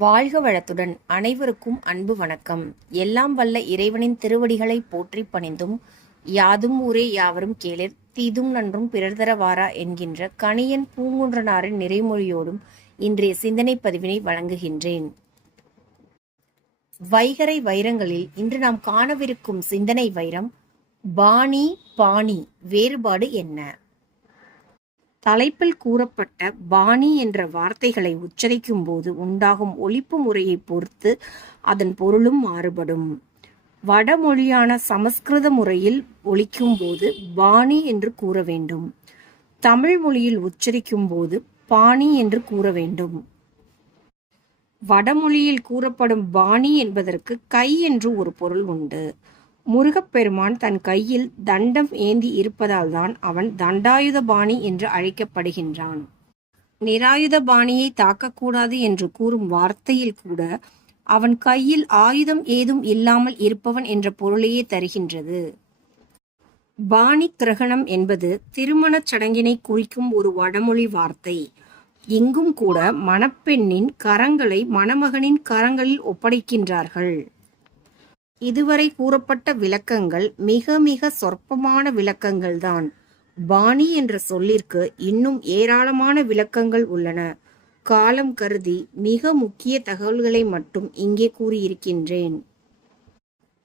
வாழ்க வளத்துடன் அனைவருக்கும் அன்பு வணக்கம். எல்லாம் வல்ல இறைவனின் திருவடிகளை போற்றி பணிந்தும் யாதும் ஊரே யாவரும் கேளிர் தீதும் நன்றும் பிறர் தரவாரா என்கின்ற கணியன் பூங்குன்றனாரின் நிறைமொழியோடும் இன்றைய சிந்தனை பதிவினை வழங்குகின்றேன். வைகரை வைரங்களில் இன்று நாம் காணவிருக்கும் சிந்தனை வைரம் பாணி பாணி வேறுபாடு என்ன? தலைப்பில் கூறப்பட்ட பாணி என்ற வார்த்தைகளை உச்சரிக்கும் போது உண்டாகும் ஒழிப்பு முறையை பொறுத்து அதன் பொருளும் மாறுபடும். வடமொழியான சமஸ்கிருத முறையில் ஒழிக்கும் போது பாணி என்று கூற வேண்டும். தமிழ் மொழியில் உச்சரிக்கும் போது பாணி என்று கூற வேண்டும். வடமொழியில் கூறப்படும் பாணி என்பதற்கு கை என்று ஒரு பொருள் உண்டு. முருகப்பெருமான் தன் கையில் தண்டம் ஏந்தி இருப்பதால்தான் அவன் தண்டாயுத பாணி என்று அழைக்கப்படுகின்றான். நிராயுத பாணியை தாக்கக்கூடாது என்று கூறும் வார்த்தையில் கூட அவன் கையில் ஆயுதம் ஏதும் இல்லாமல் இருப்பவன் என்ற பொருளையே தருகின்றது. பாணி கிரகணம் என்பது திருமணச் சடங்கினை குறிக்கும் ஒரு வடமொழி வார்த்தை. இங்கும் கூட மணப்பெண்ணின் கரங்களை மணமகனின் கரங்களில் ஒப்படைக்கின்றார்கள். இதுவரை கூறப்பட்ட விளக்கங்கள் மிக மிக சொற்பமான விளக்கங்கள்தான். பாணி என்ற சொல்லிற்கு இன்னும் ஏராளமான விளக்கங்கள் உள்ளன. காலம் கருதி மிக முக்கிய தகவல்களை மட்டும் இங்கே கூறியிருக்கின்றேன்.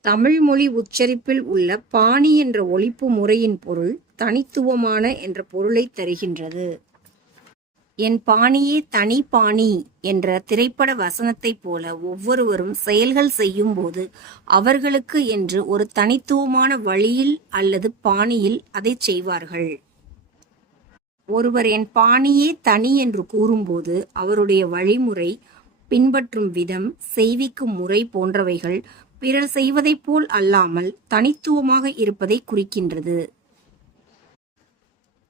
தமிழ் மொழி உச்சரிப்பில் உள்ள பாணி என்ற ஒழிப்பு முறையின் பொருள் தனித்துவமான என்ற பொருளை தருகின்றது. என் பாணியே தனி பாணி என்ற திரைப்பட வசனத்தைப் போல ஒவ்வொருவரும் செயல்கள் செய்யும்போது அவர்களுக்கு என்று ஒரு தனித்துவமான வழியில் அல்லது பாணியில் அதை செய்வார்கள். ஒருவர் என் பாணியே தனி என்று கூறும்போது அவருடைய வழிமுறை பின்பற்றும் விதம் செய்விக்கும் முறை போன்றவைகள் பிறர் செய்வதைப் போல் அல்லாமல் தனித்துவமாக இருப்பதை குறிக்கின்றது.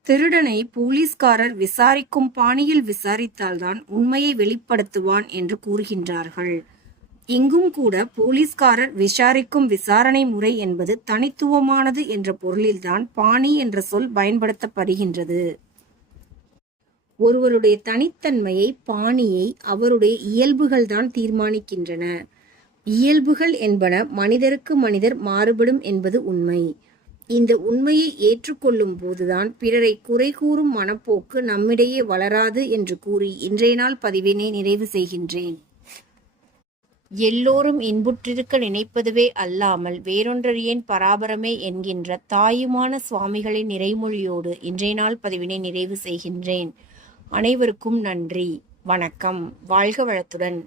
திருடனை போலீஸ்காரர் விசாரிக்கும் பாணியில் விசாரித்தால்தான் உண்மையை வெளிப்படுத்துவான் என்று கூறுகின்றார்கள். இங்கும் கூட போலீஸ்காரர் விசாரிக்கும் விசாரணை முறை என்பது தனித்துவமானது என்ற பொருளில்தான் பாணி என்ற சொல் பயன்படுத்தப்படுகின்றது. ஒருவருடைய தனித்தன்மையை பாணியை அவருடைய இயல்புகள் தான் தீர்மானிக்கின்றன. இயல்புகள் என்பன மனிதருக்கு மனிதர் மாறுபடும் என்பது உண்மை. இந்த உண்மையை ஏற்றுக்கொள்ளும் போதுதான் பிறரை குறை கூறும் மனப்போக்கு நம்மிடையே வளராது என்று கூறி இன்றைய நாள் பதிவினை நிறைவு செய்கின்றேன். எல்லோரும் இன்புற்றிருக்க நினைப்பதுவே அல்லாமல் வேறொன்றறியேன் பராபரமே என்கின்ற தாயுமான சுவாமிகளின் நிறைமொழியோடு இன்றைய நாள் பதிவினை நிறைவு செய்கின்றேன். அனைவருக்கும் நன்றி. வணக்கம். வாழ்க வளத்துடன்.